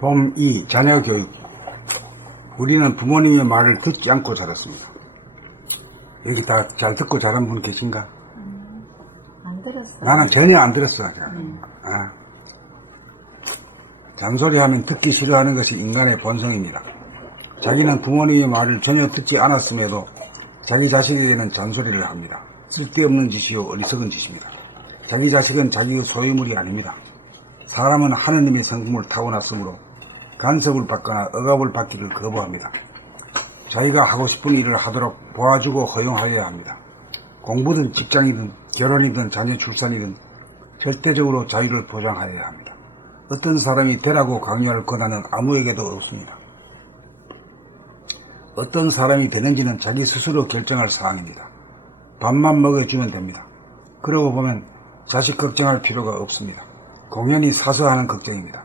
봄 2. 자녀 교육. 우리는 부모님의 말을 듣지 않고 자랐습니다. 여기 다 잘 듣고 자란 분 계신가? 안 들었어. 나는 전혀 안 들었어. 잔소리하면 듣기 싫어하는 것이 인간의 본성입니다. 자기는 부모님의 말을 전혀 듣지 않았음에도 자기 자식에게는 잔소리를 합니다. 쓸데없는 짓이요 어리석은 짓입니다. 자기 자식은 자기의 소유물이 아닙니다. 사람은 하느님의 성품을 타고났으므로 간섭을 받거나 억압을 받기를 거부합니다. 자기가 하고 싶은 일을 하도록 도와주고 허용하여야 합니다. 공부든 직장이든 결혼이든 자녀 출산이든 절대적으로 자유를 보장하여야 합니다. 어떤 사람이 되라고 강요할 권한은 아무에게도 없습니다. 어떤 사람이 되는지는 자기 스스로 결정할 사항입니다. 밥만 먹여주면 됩니다. 그러고 보면 자식 걱정할 필요가 없습니다. 공연히 사서 하는 걱정입니다.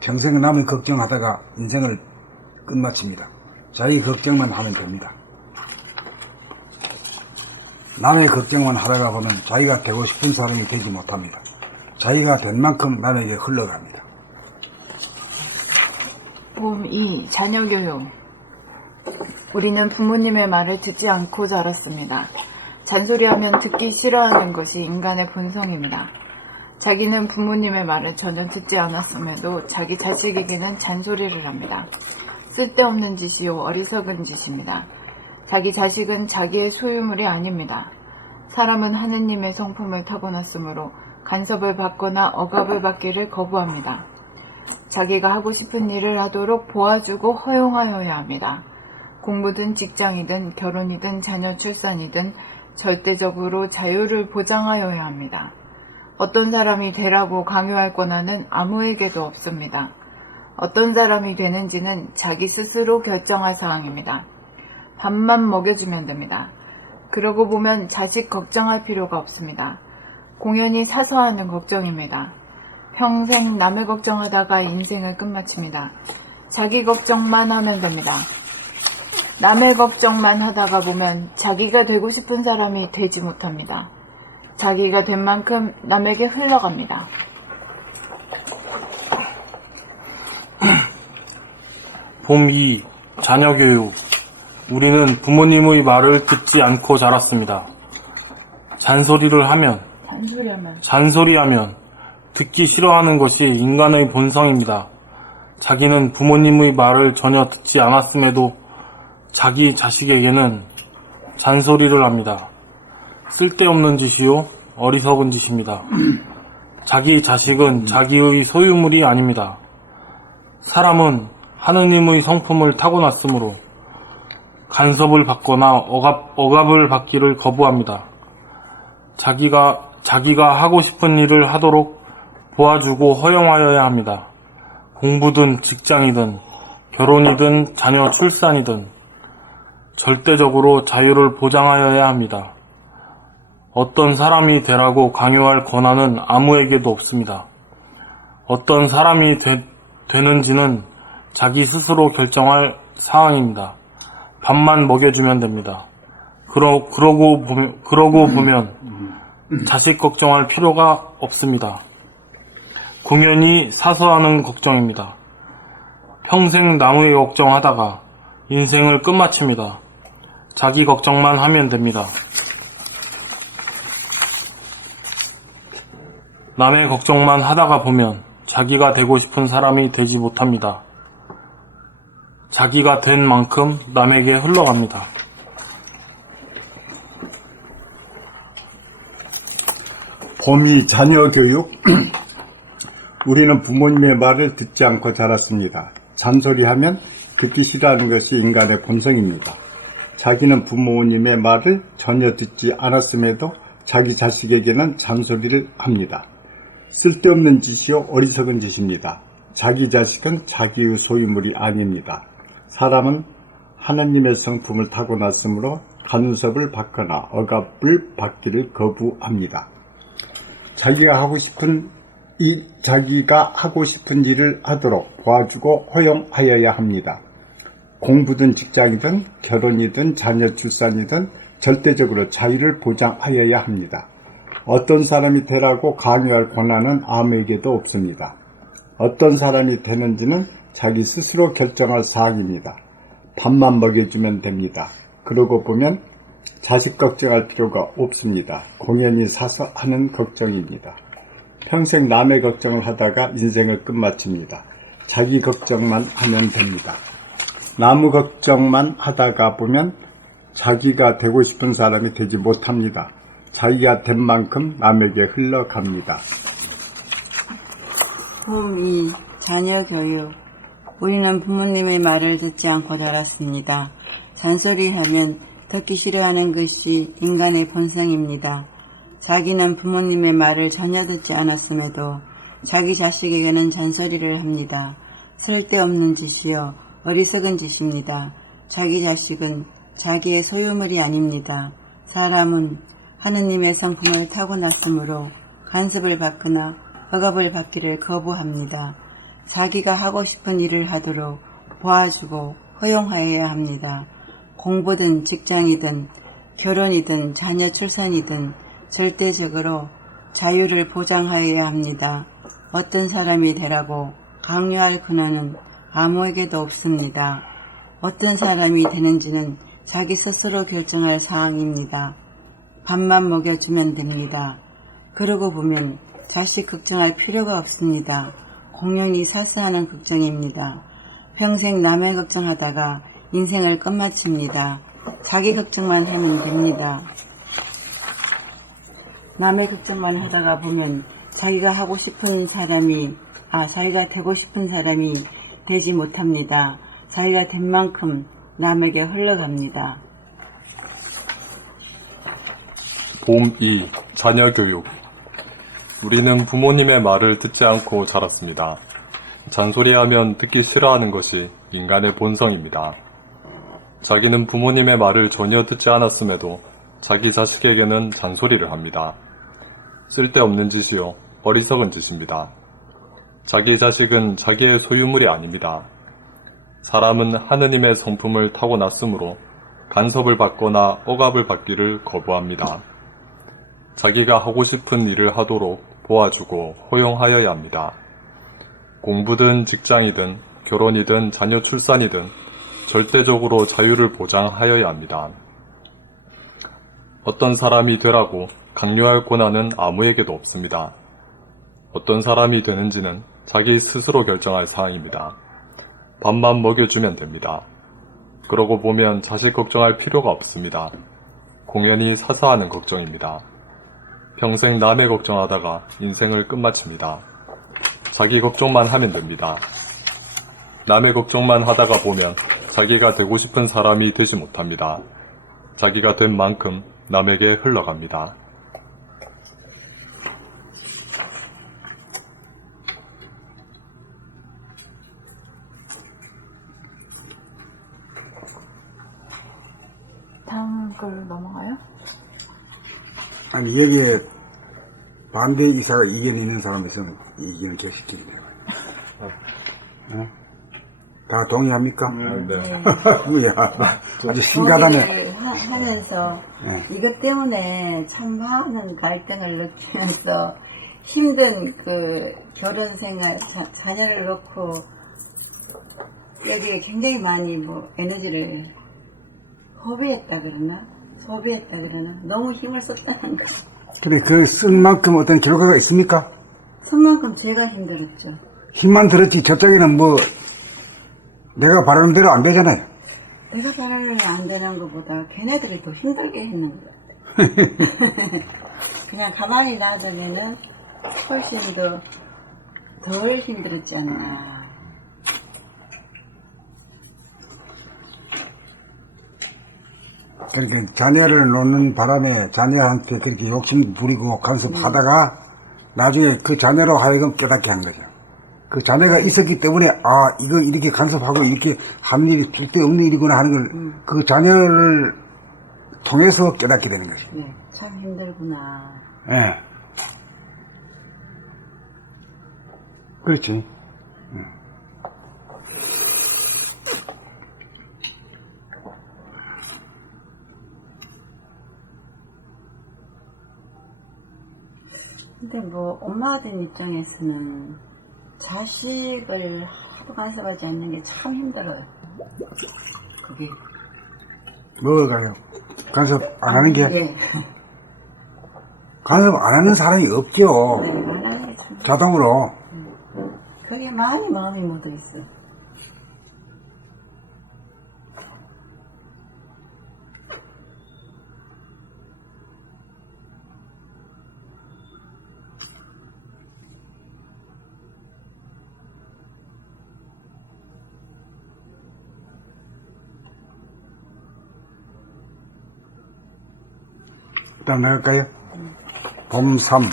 평생 남의 걱정하다가 인생을 끝마칩니다. 자기 걱정만 하면 됩니다. 남의 걱정만 하다가 보면 자기가 되고 싶은 사람이 되지 못합니다. 자기가 된 만큼 남에게 흘러갑니다. 봄 2. 자녀 교육. 우리는 부모님의 말을 듣지 않고 자랐습니다. 잔소리하면 듣기 싫어하는 것이 인간의 본성입니다. 자기는 부모님의 말을 전혀 듣지 않았음에도 자기 자식에게는 잔소리를 합니다. 쓸데없는 짓이요 어리석은 짓입니다. 자기 자식은 자기의 소유물이 아닙니다. 사람은 하느님의 성품을 타고났으므로 간섭을 받거나 억압을 받기를 거부합니다. 자기가 하고 싶은 일을 하도록 도와주고 허용하여야 합니다. 공부든 직장이든 결혼이든 자녀 출산이든 절대적으로 자유를 보장하여야 합니다. 어떤 사람이 되라고 강요할 권한은 아무에게도 없습니다. 어떤 사람이 되는지는 자기 스스로 결정할 사항입니다. 밥만 먹여주면 됩니다. 그러고 보면 자식 걱정할 필요가 없습니다. 공연히 사서 하는 걱정입니다. 평생 남의 걱정하다가 인생을 끝마칩니다. 자기 걱정만 하면 됩니다. 남의 걱정만 하다가 보면 자기가 되고 싶은 사람이 되지 못합니다. 자기가 된 만큼 남에게 흘러갑니다. 봄 2. 자녀 교육. 우리는 부모님의 말을 듣지 않고 자랐습니다. 잔소리하면 듣기 싫어하는 것이 인간의 본성입니다. 자기는 부모님의 말을 전혀 듣지 않았음에도 자기 자식에게는 잔소리를 합니다. 쓸데없는 짓이요 어리석은 짓입니다. 자기 자식은 자기의 소유물이 아닙니다. 사람은 하느님의 성품을 타고났으므로 간섭을 받거나 억압을 받기를 거부합니다. 자기가 하고 싶은 일을 하도록 도와주고 허용하여야 합니다. 공부든 직장이든 결혼이든 자녀 출산이든 절대적으로 자유를 보장하여야 합니다. 어떤 사람이 되라고 강요할 권한은 아무에게도 없습니다. 어떤 사람이 되는지는 자기 스스로 결정할 사항입니다. 밥만 먹여주면 됩니다. 그러고 보면 자식 걱정할 필요가 없습니다. 공연히 사서 하는 걱정입니다. 평생 남의 걱정하다가 인생을 끝마칩니다. 자기 걱정만 하면 됩니다. 남의 걱정만 하다가 보면 자기가 되고 싶은 사람이 되지 못합니다. 자기가 된 만큼 남에게 흘러갑니다. 봄이 자녀 교육. 우리는 부모님의 말을 듣지 않고 자랐습니다. 잔소리하면 듣기 싫어하는 것이 인간의 본성입니다. 자기는 부모님의 말을 전혀 듣지 않았음에도 자기 자식에게는 잔소리를 합니다. 쓸데없는 짓이요 어리석은 짓입니다. 자기 자식은 자기의 소유물이 아닙니다. 사람은 하나님의 성품을 타고났으므로 간섭을 받거나 억압을 받기를 거부합니다. 자기가 하고 싶은 일을 하도록 도와주고 허용하여야 합니다. 공부든 직장이든 결혼이든 자녀 출산이든 절대적으로 자유를 보장하여야 합니다. 어떤 사람이 되라고 강요할 권한은 아무에게도 없습니다. 어떤 사람이 되는지는 자기 스스로 결정할 사항입니다. 밥만 먹여주면 됩니다. 그러고 보면 자식 걱정할 필요가 없습니다. 공연히 사서 하는 걱정입니다. 평생 남의 걱정을 하다가 인생을 끝마칩니다. 자기 걱정만 하면 됩니다. 남 걱정만 하다가 보면 자기가 되고 싶은 사람이 되지 못합니다. 자기가 된 만큼 남에게 흘러갑니다. 품 2. 자녀 교육. 우리는 부모님의 말을 듣지 않고 자랐습니다. 잔소리하면 듣기 싫어하는 것이 인간의 본성입니다. 자기는 부모님의 말을 전혀 듣지 않았음에도 자기 자식에게는 잔소리를 합니다. 쓸데없는 짓이요 어리석은 짓입니다. 자기 자식은 자기의 소유물이 아닙니다. 사람은 하느님의 성품을 타고났으므로 간섭을 받거나 억압을 받기를 거부합니다. 자기가 하고 싶은 일을 하도록 도와주고 허용하여야 합니다. 공부든 직장이든 결혼이든 자녀 출산이든 절대적으로 자유를 보장하여야 합니다. 어떤 사람이 되라고 강요할 근원은 아무에게도 없습니다. 어떤 사람이 되는지는 자기 스스로 결정할 사항입니다. 밥만 먹여주면 됩니다. 그러고 보면 자식 걱정할 필요가 없습니다. 공연히 사스하는 걱정입니다. 평생 남의 걱정하다가 인생을 끝마칩니다. 자기 걱정만 하면 됩니다. 남의 걱정만 하다가 보면 자기가 하고 싶은 사람이, 자기가 되고 싶은 사람이 되지 못합니다. 자기가 된 만큼 남에게 흘러갑니다. 봄 2. 자녀 교육. 우리는 부모님의 말을 듣지 않고 자랐습니다. 잔소리하면 듣기 싫어하는 것이 인간의 본성입니다. 자기는 부모님의 말을 전혀 듣지 않았음에도 자기 자식에게는 잔소리를 합니다. 쓸데없는 짓이요 어리석은 짓입니다. 자기 자식은 자기의 소유물이 아닙니다. 사람은 하느님의 성품을 타고났으므로 간섭을 받거나 억압을 받기를 거부합니다. 자기가 하고 싶은 일을 하도록 도와주고 허용하여야 합니다. 공부든 직장이든 결혼이든 자녀 출산이든 절대적으로 자유를 보장하여야 합니다. 어떤 사람이 되라고 강요할 권한은 아무에게도 없습니다. 어떤 사람이 되는지는 자기 스스로 결정할 사항입니다. 밥만 먹여주면 됩니다. 그러고 보면 자식 걱정할 필요가 없습니다. 공연히 사사하는 걱정입니다. 평생 남의 걱정하다가 인생을 끝마칩니다. 자기 걱정만 하면 됩니다. 남의 걱정만 하다가 보면 자기가 되고 싶은 사람이 되지 못합니다. 자기가 된 만큼 남에게 흘러갑니다. 다음 걸로 넘어가요? 아니, 여기에 반대 이사가 이견이 있는 사람이 있으면 이견을 격시키는 거예요. 다 동의합니까? 네. 뭐야, 아주 심각하네. 소개를 하면서 네. 이것 때문에 참 많은 갈등을 느끼면서 힘든 그 결혼 생활, 자녀를 놓고 여기에 굉장히 많이 에너지를 소비했다 그러나 너무 힘을 썼다는 거. 그래, 그 쓴 만큼 어떤 결과가 있습니까? 선만큼 제가 힘들었죠. 힘만 들었지, 저쪽에는 뭐, 내가 바라는 대로 안 되잖아요. 내가 바라는 안 되는 것보다 걔네들이 더 힘들게 했는 것 같아. 그냥 가만히 놔두면은 훨씬 덜 힘들었지 않나. 그러니까 자녀를 놓는 바람에 자녀한테 그렇게 욕심 부리고 간섭하다가 나중에 그 자녀로 하여금 깨닫게 한 거죠. 그 자녀가 있었기 때문에 이거 이렇게 간섭하고 이렇게 하는 일이 절대 없는 일이구나 하는 걸 그 자녀를 통해서 깨닫게 되는 거죠. 네, 참 힘들구나. 예. 그렇지. 근데 엄마가 된 입장에서는 자식을 아무것도 간섭하지 않는 게 참 힘들어요. 그게. 뭐가요? 간섭 안 하는 게? 예. 간섭 안 하는 사람이 없죠. 네, 안 하는 게 참. 자동으로. 그게 많이 마음이 묻어 있어. 일단 나갈까요? 봄 3.